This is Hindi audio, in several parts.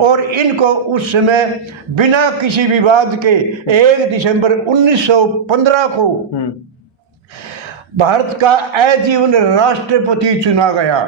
और इनको उस समय बिना किसी विवाद के 1 दिसंबर 1915 को भारत का आजीवन राष्ट्रपति चुना गया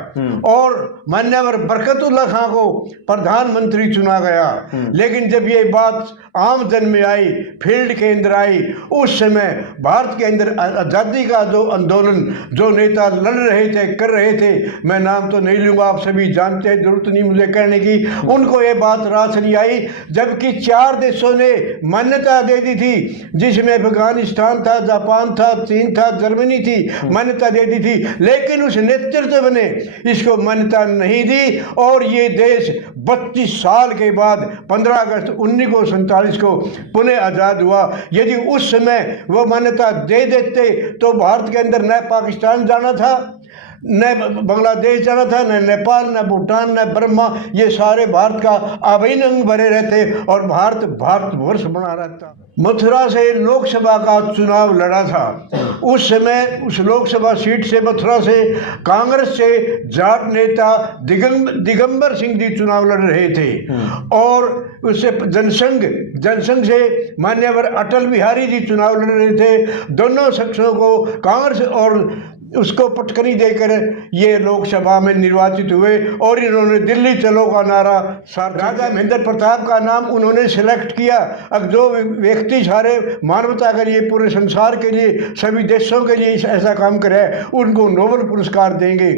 और मान्यवर बरकतुल्लाह खां को प्रधानमंत्री चुना गया। लेकिन जब ये बात आम जन में आई, फील्ड के अंदर आई, उस समय भारत के अंदर आज़ादी का जो आंदोलन जो नेता लड़ रहे थे, कर रहे थे, मैं नाम तो नहीं लूँगा, आप सभी जानते हैं, जरूरत नहीं मुझे कहने की, उनको ये बात रास नहीं आई। जबकि 4 देशों ने मान्यता दे दी थी, जिसमें अफगानिस्तान था, जापान था, चीन था, जर्मनी थी, मान्यता दे दी थी, लेकिन उस नेतृत्व ने इसको मान्यता नहीं दी। और ये देश 32 साल के बाद 15 अगस्त 1947 को पुनः आज़ाद हुआ। यदि उस समय वो मान्यता दे देते तो भारत के अंदर न पाकिस्तान जाना था, न बांग्लादेश जाना था, न नेपाल, न भूटान, न बर्मा, ये सारे भारत का अभिन्न अंग बने रहते और भारतवर्ष बना रहता। मथुरा से लोकसभा का चुनाव लड़ा था। उस समय उस लोकसभा सीट से मथुरा से कांग्रेस से जाट नेता दिगंबर सिंह जी चुनाव लड़ रहे थे और उससे जनसंघ से मान्यवर अटल बिहारी जी चुनाव लड़ रहे थे। दोनों शख्सों को कांग्रेस और उसको पटकनी देकर ये लोकसभा में निर्वाचित हुए और इन्होंने दिल्ली चलो का नारा, राजा महेंद्र प्रताप का नाम उन्होंने सिलेक्ट किया। अब जो व्यक्ति सारे मानवता के लिए, पूरे संसार के लिए, सभी देशों के लिए ऐसा काम करे, उनको नोबेल पुरस्कार देंगे।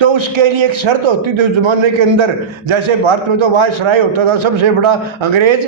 तो उसके लिए एक शर्त होती थी उस जमाने के अंदर, जैसे भारत में तो वायसराय होता था सबसे बड़ा अंग्रेज,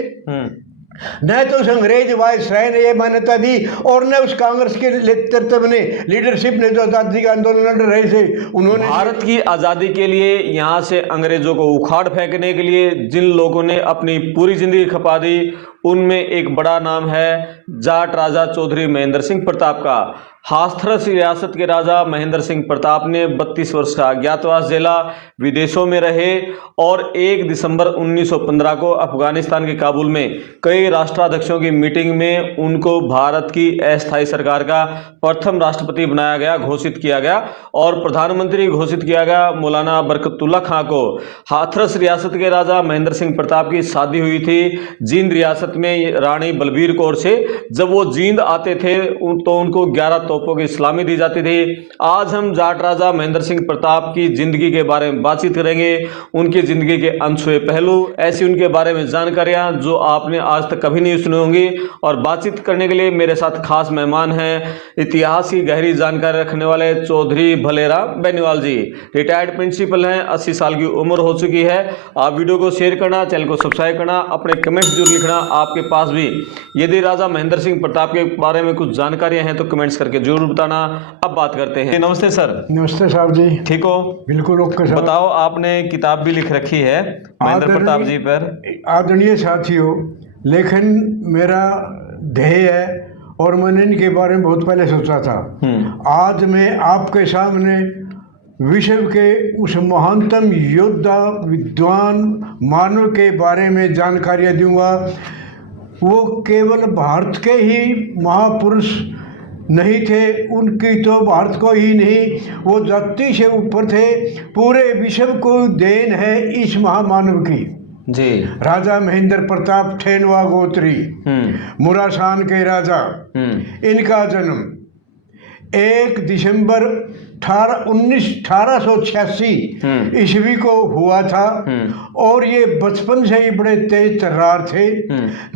न तो उस अंग्रेज वायसराय ने यह मान्यता दी और न उस कांग्रेस के नेतृत्व ने, लीडरशिप ने जो आजादी का आंदोलन लड़ रहे थे, उन्होंने भारत की आज़ादी के लिए यहाँ से अंग्रेजों को उखाड़ फेंकने के लिए जिन लोगों ने अपनी पूरी जिंदगी खपा दी, उनमें एक बड़ा नाम है जाट राजा चौधरी महेंद्र सिंह प्रताप का। हाथरस रियासत के राजा महेंद्र सिंह प्रताप ने 32 वर्ष का अज्ञातवास झेला, विदेशों में रहे और 1 दिसंबर 1915 को अफगानिस्तान के काबुल में कई राष्ट्राध्यक्षों की मीटिंग में उनको भारत की अस्थायी सरकार का प्रथम राष्ट्रपति बनाया गया, घोषित किया गया और प्रधानमंत्री घोषित किया गया मौलाना बरकतुल्लाह खां को। हाथरस रियासत के राजा महेंद्र सिंह प्रताप की शादी हुई थी जींद रियासत में रानी बलबीर कौर से। जब वो जींद आते थे तो उनको 11 तोपों की सलामी दी जाती थी। आज हम जाट राजा महेंद्र सिंह प्रताप की जिंदगी के बारे में बातचीत करेंगे, उनकी जिंदगी के अनछुए पहलू, ऐसी उनके बारे में जानकारियां जो आपने आज तक कभी नहीं सुनी होंगी। और बातचीत करने के लिए मेरे साथ खास मेहमान हैं, इतिहास की गहरी जानकारी रखने वाले चौधरी भलेराम बेनीवाल जी, रिटायर्ड प्रिंसिपल हैं, 80 साल की उम्र हो चुकी है। आप वीडियो को शेयर करना, चैनल को सब्सक्राइब करना, अपने कमेंट्स जरूर लिखना। आपके पास भी यदि राजा महेंद्र सिंह प्रताप के बारे में कुछ जानकारियां हैं तो कमेंट्स करके जरूर बताना। अब बात करते हैं। नमस्ते सर। नमस्ते साहब जी। ठीक हो? बिल्कुल ओके साहब। बताओ, आपने किताब भी लिख रखी है महेंद्र प्रताप जी पर। आदरणीय साथियों, लेखन मेरा ध्येय है और मैंने इनके बारे में बहुत पहले सोचा था। आज मैं आपके सामने विश्व के उस महानतम योद्धा, विद्वान, मानव के बारे में जानकारियाँ दूंगा। वो केवल भारत के ही महापुरुष नहीं थे, उनकी तो भारत को ही नहीं, वो जाति से ऊपर थे, पूरे विश्व को देन है इस महामानव की जी। राजा महेंद्र प्रताप ठेनवा गोत्री, मुरासान के राजा। इनका जन्म 1 दिसंबर 1886 ईस्वी को हुआ था और ये बचपन से ही बड़े तेज तर्रार थे।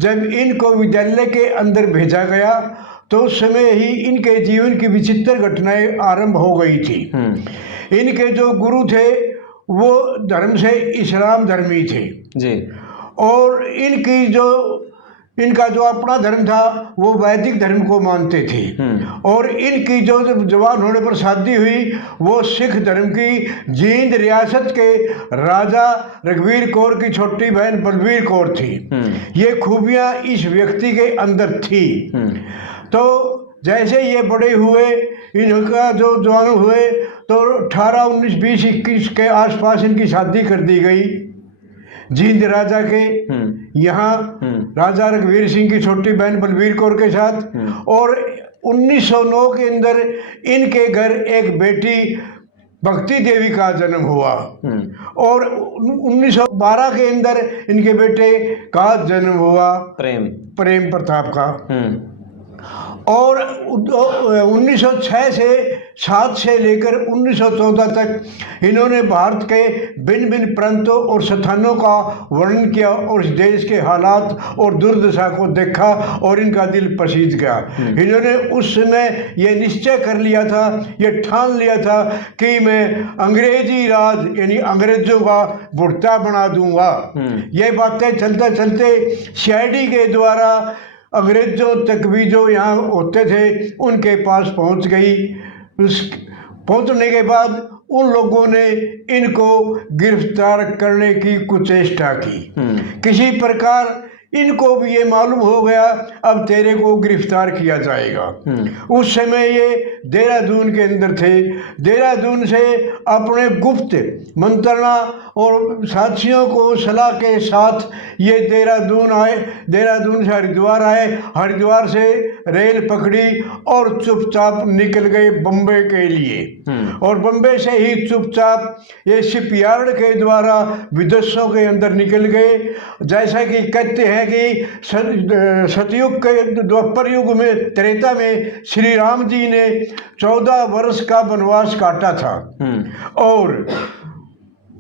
जब इनको विद्यालय के अंदर भेजा गया तो उस समय ही इनके जीवन की विचित्र घटनाएं आरंभ हो गई थी। इनके जो गुरु थे वो धर्म से इस्लाम धर्मी थे जी और इनका जो अपना धर्म था वो वैदिक धर्म को मानते थे और इनकी जो जवान होने पर शादी हुई वो सिख धर्म की जींद रियासत के राजा रघुवीर कौर की छोटी बहन बलबीर कौर थी। ये खूबियां इस व्यक्ति के अंदर थी। तो जैसे ये बड़े हुए, इनका जो जवान हुए तो 18, 19, 20, 21 के आसपास इनकी शादी कर दी गई जींद राजा के यहाँ राजा रघुवीर सिंह की छोटी बहन बलबीर कौर के साथ। और 1909 के अंदर इनके घर एक बेटी भक्ति देवी का जन्म हुआ और 1912 के अंदर इनके बेटे का जन्म हुआ प्रेम प्रताप का। और 1906 से 7 से लेकर 1914 तक इन्होंने भारत के भिन्न भिन्न प्रांतों और स्थानों का वर्णन किया और इस देश के हालात और दुर्दशा को देखा और इनका दिल पसीज गया। इन्होंने उस समय ये निश्चय कर लिया था, ये ठान लिया था कि मैं अंग्रेजी राज यानी अंग्रेजों का भुट्टा बना दूंगा। ये बातें चलते चलते सीआईडी के द्वारा अंग्रेजों तक भी जो यहाँ होते थे उनके पास पहुँच गई। उस पहुँचने के बाद उन लोगों ने इनको गिरफ्तार करने की कुचेष्टा की। किसी प्रकार इनको भी ये मालूम हो गया अब तेरे को गिरफ्तार किया जाएगा। उस समय ये देहरादून के अंदर थे। देहरादून से अपने गुप्त मंत्रणा और साथियों को सलाह के साथ ये देहरादून आए। देहरादून से हरिद्वार आए, हरिद्वार से रेल पकड़ी और चुपचाप निकल गए बम्बई के लिए। और बम्बई से ही चुपचाप ये शिपयार्ड के द्वारा विदेशों के अंदर निकल गए। जैसा कि कहते हैं कि सतयुग के द्वापर युग में त्रेता में श्री राम जी ने 14 वर्ष का वनवास काटा था और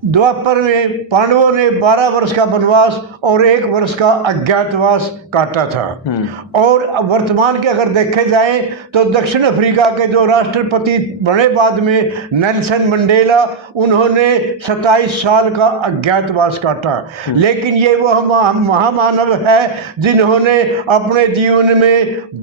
द्वापर में पांडवों ने 12 वर्ष का वनवास और 1 वर्ष का अज्ञातवास काटा था। और वर्तमान के अगर देखे जाए तो दक्षिण अफ्रीका के जो राष्ट्रपति बने बाद में नेल्सन मंडेला, उन्होंने 27 साल का अज्ञातवास काटा। लेकिन ये वो महामानव है जिन्होंने अपने जीवन में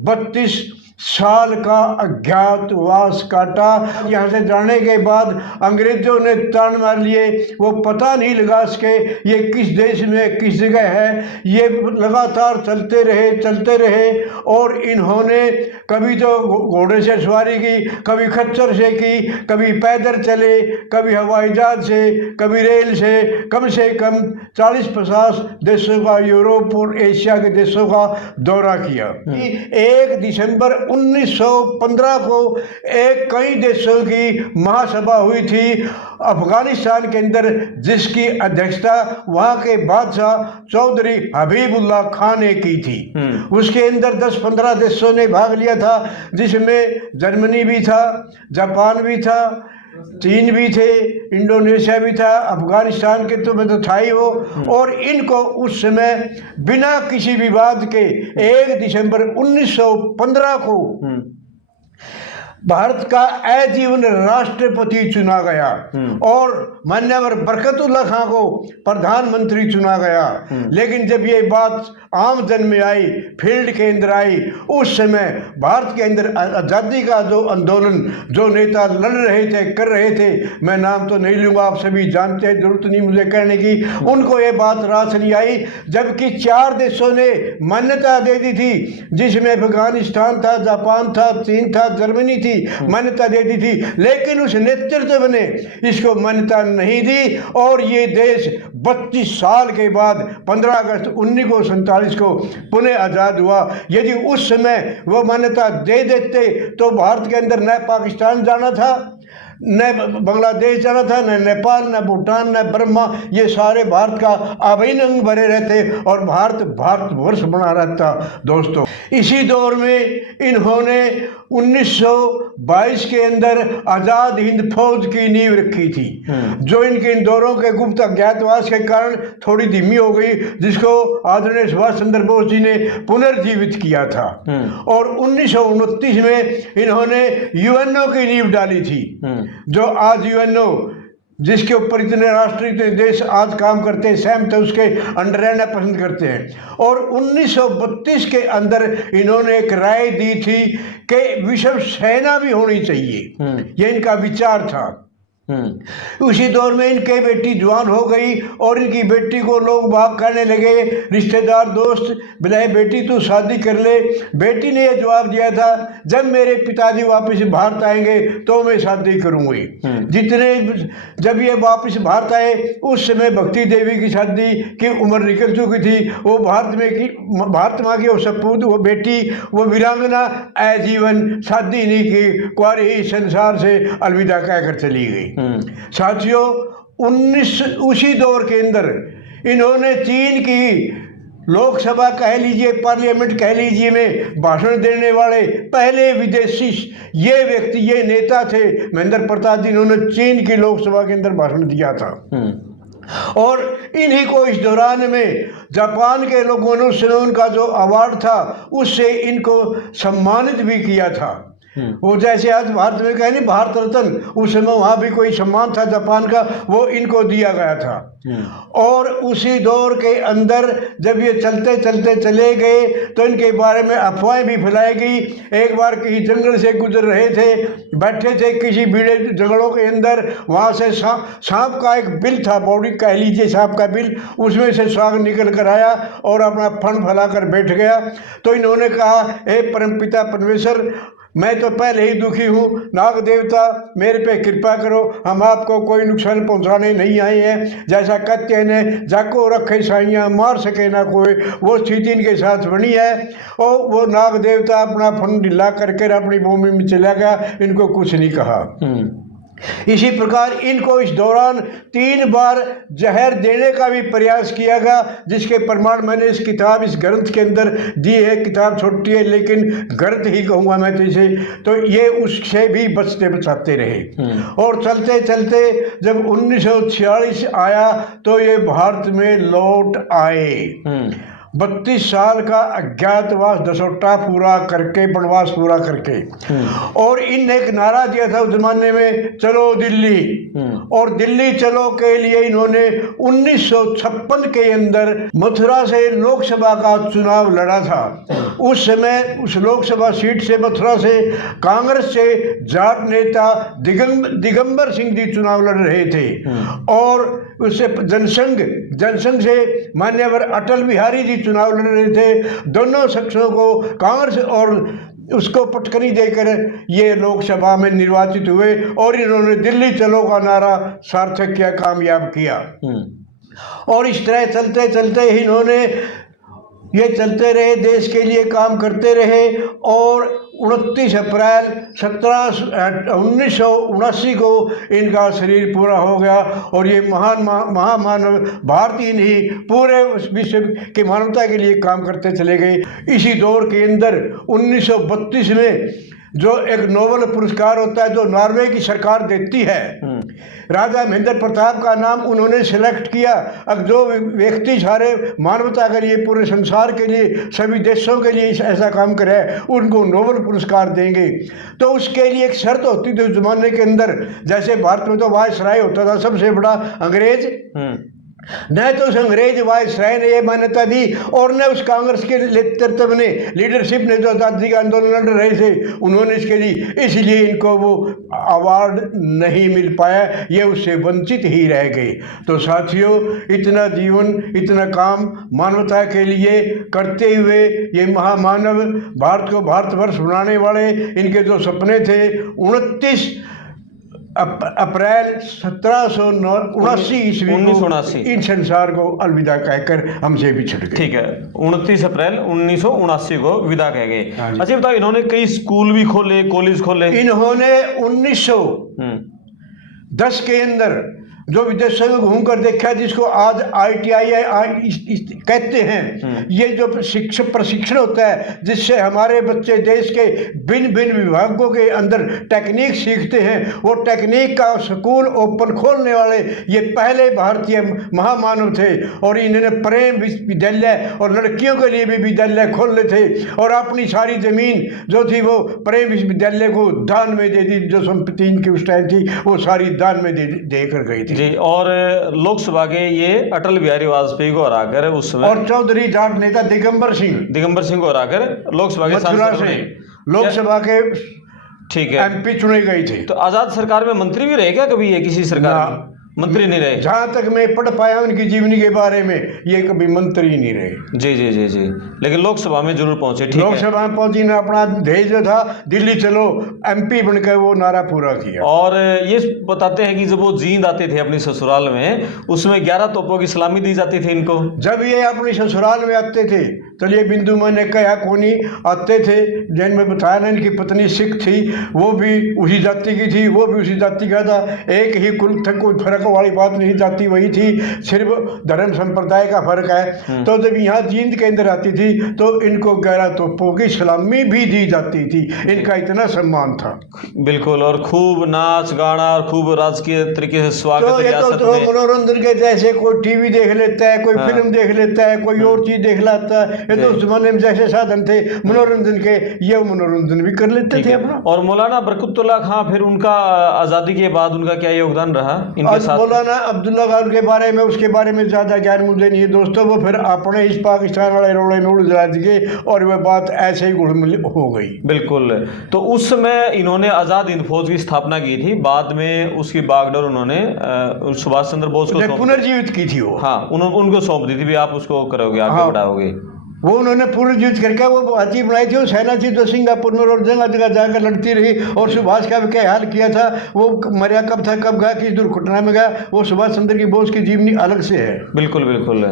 32 साल का अज्ञातवास काटा। यहाँ से जाने के बाद अंग्रेजों ने तान मार लिए, वो पता नहीं लगा सके ये किस देश में किस जगह है। ये लगातार चलते रहे और इन्होंने कभी तो घोड़े से सवारी की, कभी खच्चर से की, कभी पैदल चले, कभी हवाई जहाज से, कभी रेल से कम 40-50 देशों का, यूरोप और एशिया के देशों का दौरा किया। 1 दिसंबर 1915 को कई देशों की महासभा हुई थी अफगानिस्तान के अंदर, जिसकी अध्यक्षता वहाँ के बादशाह चौधरी हबीबुल्लाह खान ने की थी। उसके अंदर 10-15 देशों ने भाग लिया था, जिसमें जर्मनी भी था, जापान भी था, चीन भी थे, इंडोनेशिया भी था, अफगानिस्तान के तो में तो था ही वो। और इनको उस समय बिना किसी विवाद के 1 दिसंबर 1915 को भारत का आजीवन राष्ट्रपति चुना गया और मान्यवर बरकतुल्लाह खां को प्रधानमंत्री चुना गया। लेकिन जब ये बात आम जन में आई, फील्ड के अंदर आई, उस समय भारत के अंदर आज़ादी का जो आंदोलन जो नेता लड़ रहे थे, कर रहे थे, मैं नाम तो नहीं लूँगा, आप सभी जानते हैं, जरूरत नहीं मुझे कहने की, उनको ये बात रास नहीं आई। जबकि 4 देशों ने मान्यता दे दी थी, जिसमें अफगानिस्तान था, जापान था, चीन था, जर्मनी थी, मान्यता दे दी थी। लेकिन उस नेतृत्व ने इसको मान्यता नहीं दी और ये देश 32 साल के बाद 15 अगस्त 1947 को पुनः आज़ाद हुआ। यदि उस समय वो मान्यता दे देते तो भारत के अंदर न पाकिस्तान जाना था, न बांग्लादेश जाना था, न नेपाल, न भूटान, न बर्मा, ये सारे भारत का अभिन्न अंग बने रहते और भारतवर्ष बना रहता। दोस्तों, इसी दौर में इन्होंने 1922 के अंदर आज़ाद हिंद फौज की नींव रखी थी, जो इनके इन दौरों के गुप्त अज्ञातवास के कारण थोड़ी धीमी हो गई, जिसको आदरणीय सुभाष चंद्र बोस जी ने पुनर्जीवित किया था। और 1929 में इन्होंने यूएनओ की नींव डाली थी, जो आज यूएनओ जिसके ऊपर इतने राष्ट्र, इतने देश आज काम करते हैं, सहमत है, उसके अंडर रहना पसंद करते हैं। और 1932 के अंदर इन्होंने एक राय दी थी कि विश्व सेना भी होनी चाहिए, ये इनका विचार था। उसी दौर में इनके बेटी जवान हो गई और इनकी बेटी को लोग बाग करने लगे, रिश्तेदार दोस्त बुलाए, बेटी तू शादी कर ले। बेटी ने यह जवाब दिया था, जब मेरे पिताजी वापस भारत आएंगे तो मैं शादी करूंगी। जब ये वापस भारत आए उस समय भक्ति देवी की शादी की उम्र निकल चुकी थी। वो भारत माँ की वो सपूत, वो बेटी, वो वीरांगना आजीवन शादी नहीं की, कुंवारी ही संसार से अलविदा कहकर चली गई। साथियों, उसी दौर के अंदर इन्होंने चीन की लोकसभा कह लीजिए, पार्लियामेंट कह लीजिए में भाषण देने वाले पहले विदेशी ये व्यक्ति, ये नेता थे महेंद्र प्रताप जी। इन्होंने चीन की लोकसभा के अंदर भाषण दिया था और इन्हीं को इस दौरान में जापान के लोगों ने उस समय उनका जो अवार्ड था उससे इनको सम्मानित भी किया था। वो जैसे आज भारत में कहे नहीं भारत रत्न, उस समय वहाँ भी कोई सम्मान था जापान का, वो इनको दिया गया था। और उसी दौर के अंदर जब ये चलते चलते चले गए तो इनके बारे में अफवाहें भी फैलाई गई। एक बार किसी जंगल से गुजर रहे थे, बैठे थे किसी भीड़े जंगलों के अंदर, वहाँ से सांप का एक बिल था, बॉडी कह लीजिए सांप का बिल, उसमें से सांप निकल कर आया और अपना फन फैला कर बैठ गया। तो इन्होंने कहा, हे परमपिता परमेश्वर, मैं तो पहले ही दुखी हूँ, नाग देवता मेरे पे कृपा करो, हम आपको कोई नुकसान पहुँचाने नहीं आए हैं। जैसा कहते हैं जाको रखे साइयाँ मार सके ना कोई, वो स्थिति इनके साथ बनी है। और वो नाग देवता अपना फन ढीला करके अपनी भूमि में चला गया, इनको कुछ नहीं कहा। इसी प्रकार इनको इस दौरान 3 बार जहर देने का भी प्रयास किया गया, जिसके प्रमाण मैंने इस किताब, इस ग्रंथ के अंदर दिए है। किताब छोटी है लेकिन ग्रंथ ही कहूँगा मैं तो इसे। तो ये उससे भी बचते बचाते रहे और चलते चलते जब 1946 आया तो ये भारत में लौट आए। 32 साल का अज्ञातवास दसौटा पूरा करके, वनवास पूरा करके। और इन एक नारा दिया था उस जमाने में, चलो दिल्ली। और दिल्ली चलो के लिए इन्होंने 1956 के अंदर मथुरा से लोकसभा का चुनाव लड़ा था। उस समय उस लोकसभा सीट से, मथुरा से, कांग्रेस से जाट नेता दिगंबर सिंह जी चुनाव लड़ रहे थे। और उससे जनसंघ से मान्यवर अटल बिहारी जी चुनाव लड़ रहे थे। दोनों शख्सों को कांग्रेस और उसको पटकनी देकर ये लोकसभा में निर्वाचित हुए और इन्होंने दिल्ली चलो का नारा सार्थक किया, कामयाब किया। और इस तरह चलते चलते इन्होंने ये चलते रहे, देश के लिए काम करते रहे। और 29 अप्रैल 1979 को इनका शरीर पूरा हो गया और ये महान महामानव भारतीय नहीं पूरे विश्व की मानवता के लिए काम करते चले गए। इसी दौर के अंदर 1932 में जो एक नोबेल पुरस्कार होता है जो नॉर्वे की सरकार देती है, राजा महेंद्र प्रताप का नाम उन्होंने सिलेक्ट किया। अब जो व्यक्ति सारे मानवता के लिए, पूरे संसार के लिए, सभी देशों के लिए ऐसा काम करे उनको नोबेल पुरस्कार देंगे। तो उसके लिए एक शर्त होती थी उस जमाने के अंदर, जैसे भारत में तो वायसराय होता था सबसे बड़ा अंग्रेज, न तो उस अंग्रेज वायसराय ने ये मान्यता दी और न उस कांग्रेस के नेतृत्व ने, लीडरशिप ने जो आज़ादी का आंदोलन लड़ रहे थे उन्होंने इसके दी, इसलिए इनको वो अवार्ड नहीं मिल पाया, ये उससे वंचित ही रह गए। तो साथियों, इतना जीवन, इतना काम मानवता के लिए करते हुए ये महामानव भारत को भारतवर्ष बनाने वाले, इनके जो सपने थे, 29 अप्रैल 1779 ईस्वी 1979 इन संसार को अलविदा कहकर हमसे बिछड़ गए। ठीक है, 29 अप्रैल 1979 को विदा कह गए। अच्छा बताओ, इन्होंने कई स्कूल भी खोले, कॉलेज खोले। इन्होंने 1910 के अंदर जो विदेशों में घूम कर देखा, जिसको आज ITI कहते हैं, ये जो प्रशिक्षण होता है जिससे हमारे बच्चे देश के भिन्न भिन्न विभागों के अंदर टेक्निक सीखते हैं, वो टेक्निक का स्कूल ओपन खोलने वाले ये पहले भारतीय महामानव थे। और इन्होंने प्रेम विश्वविद्यालय और लड़कियों के लिए भी विद्यालय खोले थे और अपनी सारी जमीन जो थी वो प्रेम विश्वविद्यालय को दान में दे दी। जो संपत्ति इनकी उस टाइम थी वो सारी दान में दे कर गई थी जी। और लोकसभा के ये अटल बिहारी वाजपेयी को हराकर उस समय, और चौधरी जाट नेता दिगंबर सिंह को हराकर लोकसभा के सांसद बने, लोकसभा के ठीक है MP चुने गए थे। तो आजाद सरकार में मंत्री भी रहे क्या कभी ये किसी सरकार में? मंत्री नहीं रहे। जहाँ तक मैं पढ़ पाया उनकी जीवनी के बारे में, ये कभी मंत्री नहीं रहे। जी जी जी जी, लेकिन लोकसभा में जरूर पहुंचे। ठीक है, लोकसभा में पहुंची ने अपना ध्येय जो था दिल्ली चलो MP बनकर वो नारा पूरा किया। और ये बताते हैं कि जब वो जींद आते थे अपनी ससुराल में, उसमें 11 तोपों की सलामी दी जाती थी इनको। जब ये अपने ससुराल में आते थे तो ये बिंदु मैंने कहा कोनी आते थे, जिनमें बताया ना इनकी पत्नी सिख थी, वो भी उसी जाति की थी, वो भी उसी जाति का था, एक ही कुल था, कोई फर्क वाली बात नहीं, जाति वही थी, सिर्फ धर्म संप्रदाय का फर्क है। तो जब यहाँ जींद के अंदर आती थी तो इनको 11 तोपों की सलामी भी दी जाती थी, इनका इतना सम्मान था। बिल्कुल, और खूब नाच गाना और खूब राजकीय तरीके से स्वागत। तो ये तो मनोरंजन के जैसे कोई टीवी देख लेता है, कोई फिल्म देख लेता है, कोई और चीज देख लेता है, ये तो उस जमाने में जैसे साधन थे मनोरंजन के, ये मनोरंजन भी कर लेते थे अपना। और मौलाना बरकतुल्लाह खां, फिर उनका आज़ादी के बाद उनका क्या योगदान रहा इनके साथ? मौलाना अब्दुल्ला खान के बारे में, उसके बारे में ज़्यादा ज्ञान मुझे नहीं है दोस्तों, वो फिर अपने इस पाकिस्तान वाले रोड़े नोड़ जला दिए और वह बात ऐसे ही घुलमिल हो गई। बिल्कुल, तो उस समय इन्होंने आज़ाद हिंद फौज की स्थापना की थी, बाद में उसकी बागडोर उन्होंने सुभाष चंद्र बोस को पुनर्जीवित की थी वो। हाँ, उनको सौंप दी थी भी आप उसको करोगे, आगे बढ़ाओगे। वो उन्होंने पुनर्जीवित करके वो हाथी बनाई थी, वो सेना थी जो सिंगापुर में और जगह जगह जाकर लड़ती रही, और सुभाष का भी क्या हाल किया था, वो मरिया कब था, कब गया, किस दुर्घटना में गया, वो सुभाष चंद्र की बोस की जीवनी अलग से है। बिल्कुल बिल्कुल,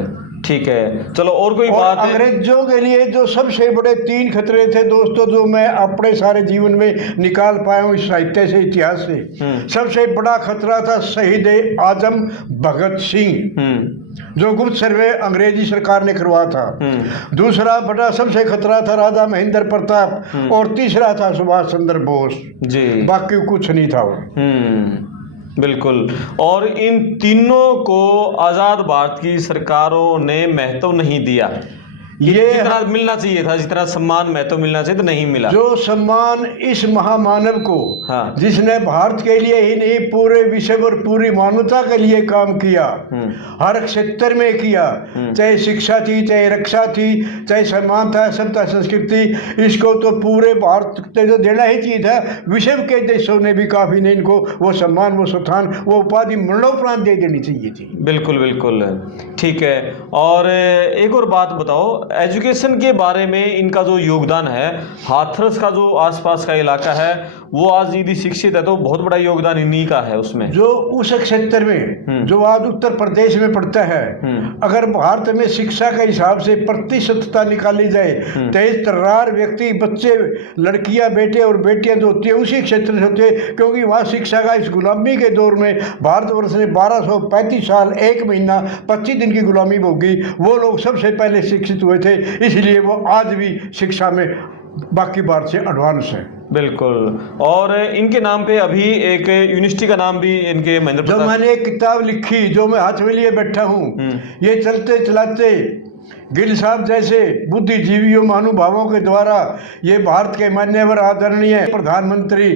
ठीक है। चलो और कोई बात है? अंग्रेजों के लिए जो सबसे बड़े 3 खतरे थे दोस्तों, जो मैं अपने सारे जीवन में निकाल पाया हूँ इस साहित्य से, इतिहास से। सबसे बड़ा खतरा था शहीद आजम भगत सिंह, जो गुप्त सर्वे अंग्रेजी सरकार ने करवा था। दूसरा बड़ा सबसे खतरा था राजा महेंद्र प्रताप, और तीसरा था सुभाष चंद्र बोस जी, बाकी कुछ नहीं था वो। बिल्कुल, और इन तीनों को आज़ाद भारत की सरकारों ने महत्व नहीं दिया, ये जितना मिलना चाहिए था, जितना सम्मान महत्व मिलना चाहिए, तो नहीं मिला। जो सम्मान इस महामानव को, हाँ, जिसने भारत के लिए ही नहीं पूरे विश्व और पूरी मानवता के लिए काम किया, हर क्षेत्र में किया, चाहे शिक्षा थी, चाहे रक्षा थी, चाहे सम्मान था, सभ्यता संस्कृति, इसको तो पूरे भारत को जो देना ही चाहिए था। विश्व के देशों ने भी काफी ने इनको वो सम्मान, वो स्थान, वो उपाधि मरणोपरांत दे देनी चाहिए थी। बिल्कुल बिल्कुल, ठीक है। और एक और बात बताओ, एजुकेशन के बारे में इनका जो योगदान है, हाथरस का जो आसपास का इलाका है वो आज यदि शिक्षित है तो बहुत बड़ा योगदान इन्हीं का है उसमें। जो उस क्षेत्र में जो आज उत्तर प्रदेश में पड़ता है, अगर भारत में शिक्षा के हिसाब से प्रतिशतता निकाली जाए, 23 व्यक्ति, बच्चे, लड़कियां, बेटे और बेटियां जो होती है उसी क्षेत्र से होते हैं, क्योंकि वहाँ शिक्षा का इस गुलामी के दौर में भारतवर्ष ने 1235 साल 1 महीना 25 दिन की गुलामी भोगी, वो लोग सबसे पहले शिक्षित हुए थे, इसलिए वो आज भी शिक्षा में बाकी भारत से एडवांस है। बिल्कुल, और इनके नाम पे अभी एक यूनिवर्सिटी का नाम भी इनके महेंद्र प्रताप, जो मैंने एक किताब लिखी जो मैं हाथ में लिए बैठा हूँ, ये चलते चलाते गिल साहब जैसे बुद्धिजीवियों महानुभावों के द्वारा ये भारत के मान्यवर आदरणीय प्रधानमंत्री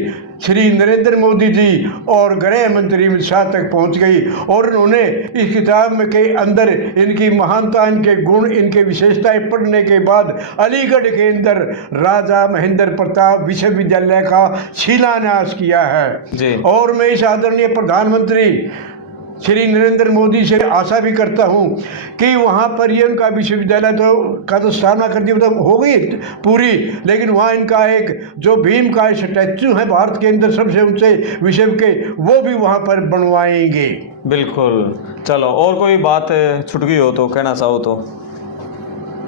श्री नरेंद्र मोदी जी और गृह मंत्री अमित शाह तक पहुंच गई, और उन्होंने इस किताब में के अंदर इनकी महानता, इनके गुण, इनके विशेषताएं पढ़ने के बाद अलीगढ़ के अंदर राजा महेंद्र प्रताप विश्वविद्यालय का शिलान्यास किया है। और मैं इस आदरणीय प्रधानमंत्री श्री नरेंद्र मोदी से आशा भी करता हूं कि वहां पर ये उनका विश्वविद्यालय तो स्थापना कर दी, मतलब हो गई पूरी, लेकिन वहां इनका एक जो भीम का स्टैचू है भारत के अंदर सबसे ऊंचे विश्व के, वो भी वहां पर बनवाएंगे। बिल्कुल, चलो और कोई बात छूट गई हो तो कहना चाहो तो?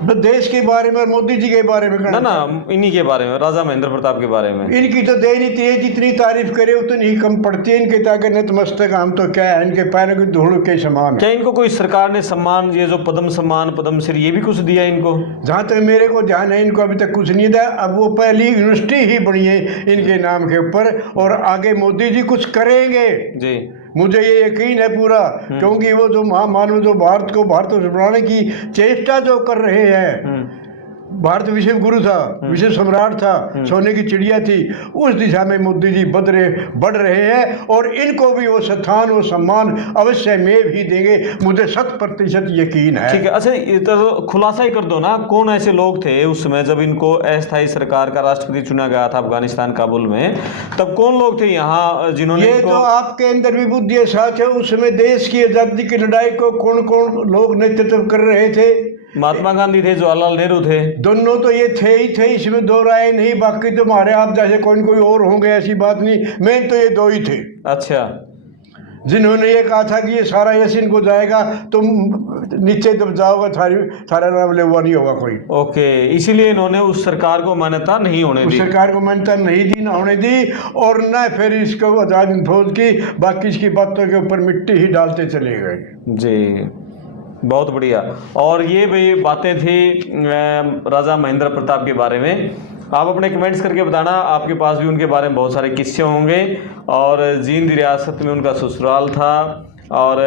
देश के बारे में और मोदी जी के बारे में ना इन्हीं के बारे में, राजा महेंद्र प्रताप के बारे में। इनकी तो दे नहीं थी, जितनी तारीफ करे उतनी ही कम पड़ती है इनके, ताकि नतमस्तक हम तो क्या है, इनके पैरों की धूल के समान। क्या इनको कोई सरकार ने सम्मान, ये जो पद्म सम्मान, पद्मश्री, ये भी कुछ दिया इनको? जहाँ तक मेरे को ध्यान है इनको अभी तक कुछ नहीं दिया। अब वो पहली यूनिवर्सिटी ही बनी है इनके नाम के ऊपर, और आगे मोदी जी कुछ करेंगे जी, मुझे ये यकीन है पूरा, क्योंकि वो जो महामानव जो भारत को भारत बनाने की चेष्टा जो कर रहे हैं, भारत विश्व गुरु था, विश्व सम्राट था, सोने की चिड़िया थी, उस दिशा में मोदी जी बढ़ रहे हैं और इनको भी वो स्थान वो सम्मान अवश्य में भी देंगे, मुझे 100% यकीन है। ठीक है। अच्छा, तो खुलासा ही कर दो ना, कौन ऐसे लोग थे उस समय जब इनको अस्थायी सरकार का राष्ट्रपति चुना गया था अफगानिस्तान काबुल में, तब कौन लोग थे यहाँ जिन्होंने ये तो आपके अंदर भी बुद्धि है साथ है। उस समय देश की आजादी की लड़ाई को कौन कौन लोग नेतृत्व कर रहे थे? महात्मा गांधी थे, जवाहरलाल नेहरू थे। दोनों तो ये थे ही थे, इसमें दो राय नहीं। बाकी तो हमारे आप जैसे कोई और होंगे, ऐसी बात नहीं। मेन तो ये दो ही थे। अच्छा, जिन्होंने ये कहा था कि ये सारा यश इनको जाएगा, तुम नीचे दब जाओगे, सारा नाम लेवा नहीं होगा कोई। ओके, इसीलिए इन्होंने उस सरकार को मान्यता नहीं होने दी। उस सरकार को मान्यता नहीं दी, ना होने दी, और न फिर इसको आजाद फौज की बाकी इसकी बातों के ऊपर मिट्टी ही डालते चले गए। जी, बहुत बढ़िया। और ये भी बातें थी राजा महेंद्र प्रताप के बारे में। आप अपने कमेंट्स करके बताना, आपके पास भी उनके बारे में बहुत सारे किस्से होंगे। और जींद रियासत में उनका ससुराल था और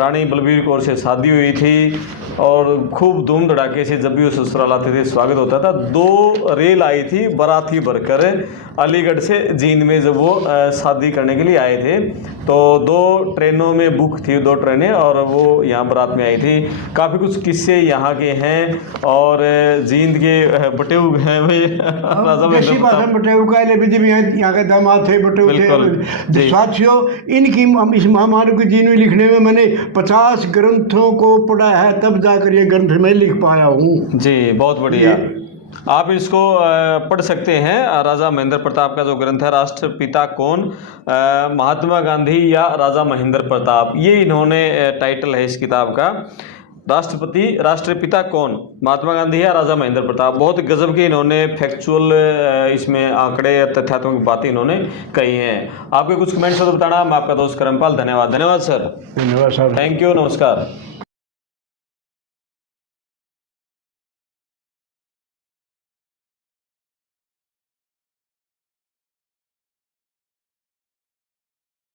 रानी बलबीर कौर से शादी हुई थी और खूब धूम धड़ाके से जब भी वो ससुराल आते थे स्वागत होता था। 2 रेल आई थी बाराती भरकर अलीगढ़ से जींद में, जब वो शादी करने के लिए आए थे तो 2 ट्रेनों में बुक थी, 2 ट्रेनें, और वो यहाँ बारात में आई थी। काफ़ी कुछ किस्से यहाँ के हैं और जींद के बटेऊ हैं भाई यहाँ के दामाद थे, बटेऊ थे। साथियों, इनकी इस महामानव की जीवनी लिखने में मैंने 50 ग्रंथों को पढ़ा है, तब जाकर ये ग्रंथ मैं लिख पाया हूँ। जी, बहुत बढ़िया। आप इसको पढ़ सकते हैं। राजा महेंद्र प्रताप का जो ग्रंथ है, राष्ट्रपिता कौन, महात्मा गांधी या राजा महेंद्र प्रताप, ये इन्होंने टाइटल है इस किताब का। राष्ट्रपिता कौन, महात्मा गांधी या राजा महेंद्र प्रताप। बहुत गजब के इन्होंने फैक्चुअल इसमें आंकड़े तथ्यात्मक बातें इन्होंने कही हैं। आपके कुछ कमेंट्स बताना। मैं आपका दोस्त करमपाल, धन्यवाद। धन्यवाद सर। धन्यवाद सर। थैंक यू, नमस्कार।